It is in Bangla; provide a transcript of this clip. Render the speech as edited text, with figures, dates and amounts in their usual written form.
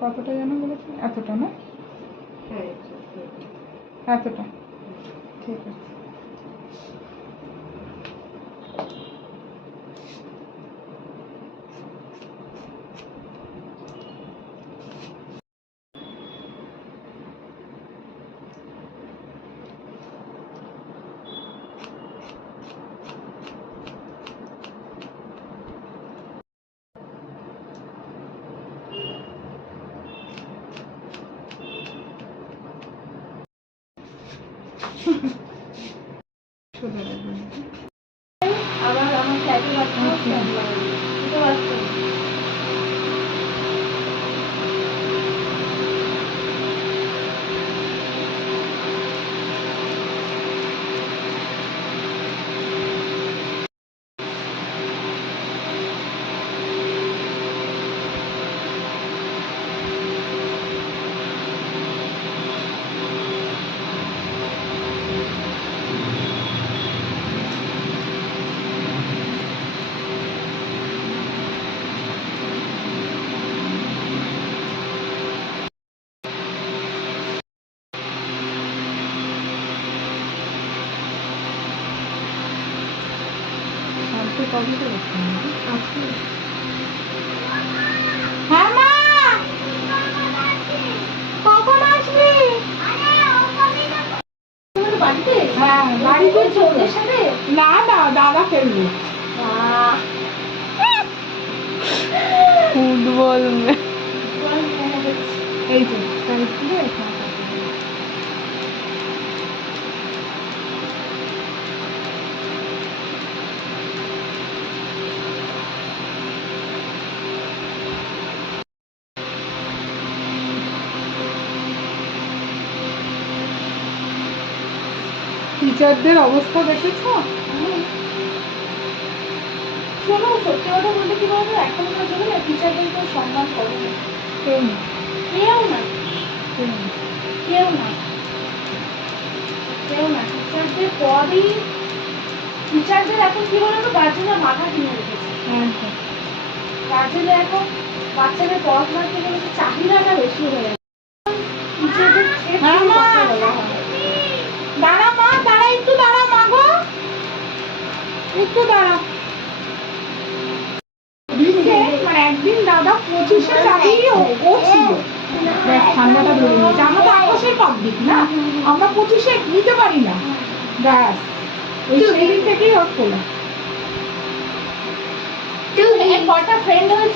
কতটা যেন বলেছেন? এতটা না? হ্যাঁ এতটা, ঠিক আছে। সোজা রাখবেন। আমার সাইকেল বাচ্চা শান্তি কবে রাখবেন? হ্যাঁ মা, কখন আসবি? বাড়িতে? হ্যাঁ বাড়িতে চলে। সাথে না না, দাদা খেলবে ফুটবল। এই তো সাইড দিয়ে এখানে। টিচারদের অবস্থা দেখেছো? শোনো, সত্যি কথা বলতে কি বলতো, এখনকার যুগে না টিচারদের কেউ সম্মান করে না। কেউ না, কেউ না, কেউ না। কেউ না, কেউ না। টিচারদের পরই, টিচারদের এখন কি বলতো, গার্জেনরা মাথা কিনে রেখেছে। একদম। গার্জেনরা এখন বাচ্চাদের পড়াশোনার থেকে বেশি চাহিদাটা বেশি হয়ে গেছে। টিচারদের হ্যাঁ মা, দাঁড়া মা, দাঁড়া একটু, দাঁড়া মা গো, একটু দাঁড়া। মানে একদিন দাদা 25-এ চালিয়ে ও ছিল, ব্যাস ঠান্ডাটা ধরে নিয়েছে। আমরা তো আকাশের পাবলিক না, আমরা 25-এ নিতে পারি না, ব্যাস ওই সেই দিন থেকেই ওর খোলা। কটা ফ্রেন্ড হয়েছে।